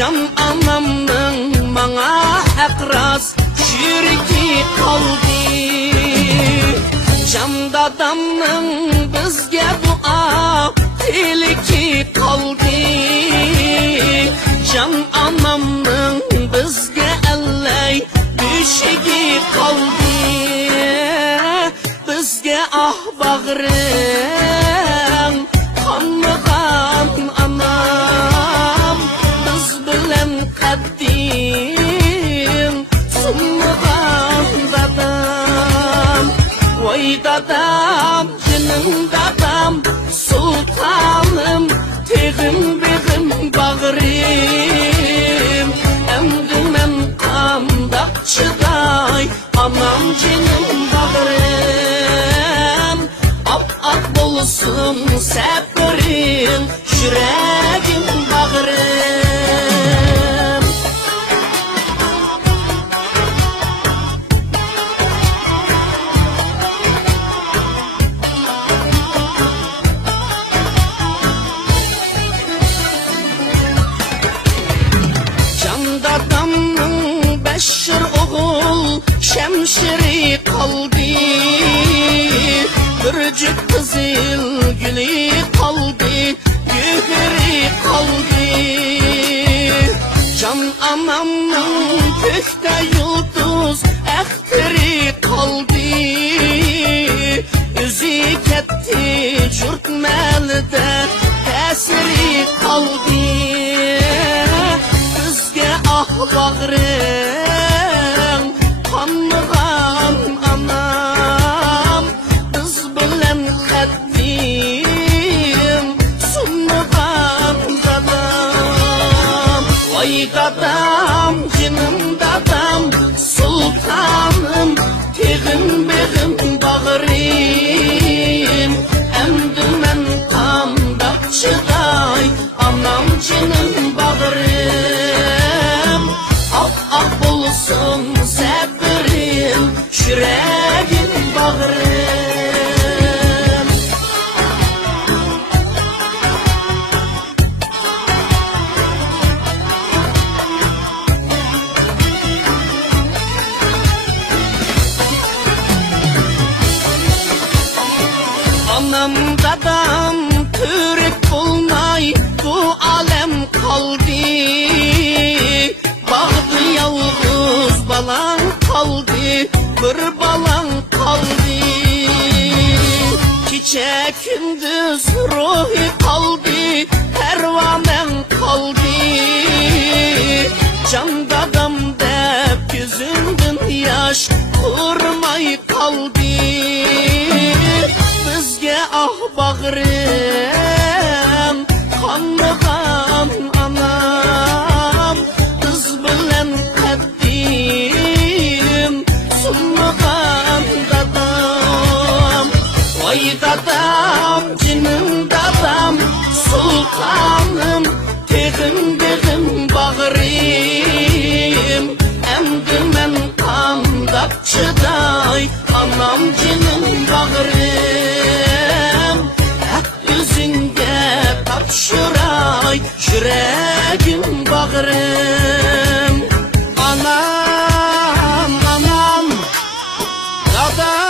Can anamның manga akras şirki kaldı. Can dadamның bizge dua tilki kaldı. Can anamның bizge elley düşigi kaldı. Bizge ah bağrım kanmıgan anam, biz bilen kaddim sunmagan dadam. Vay dadam, canım dadam, sultanım, tegim begim bağrım. Emdi men kandak çıday, anam canım bağrım. Ap bolsun seperin, yüreğim bağrım. Can dadamның beşir oğul şemşiri kaldı. Bircik kızıl gülü kaldı, yühürü kaldı. Can anamның kökte yıldız ehtiri kaldı. Üzü ketti cürtmelide tesiri kaldı. Bizge ah bağrım kanmıgan anam, biz bilen kaddim sunmagan dadam. Vay dadam, canım dadam, sultanım, tegim begim bağrım. Emdi men kandak çıday, anam canım bağrım. Ah bulsun seperin, yüreğim bağrım. Anam dadam türek bulmay bu alem kaldı. Bağdı yalğız balan kaldı, bir balan kaldı. Gece gündüz ruhi kaldı, pervanen kaldı. Can dadam dep yüzünden yaş kurmay kaldı. Bizge ah bağrım kanmıgan anam, biz bilen kaddim sunmagan dadam. Vay dadam, canım dadam, sultanım, tegim begim bağrım. Emdi men kandak çıday, anam canım bağrım. Hep yüzünge tapşıray, yüreğim bağrım. Anam, anam, dadam.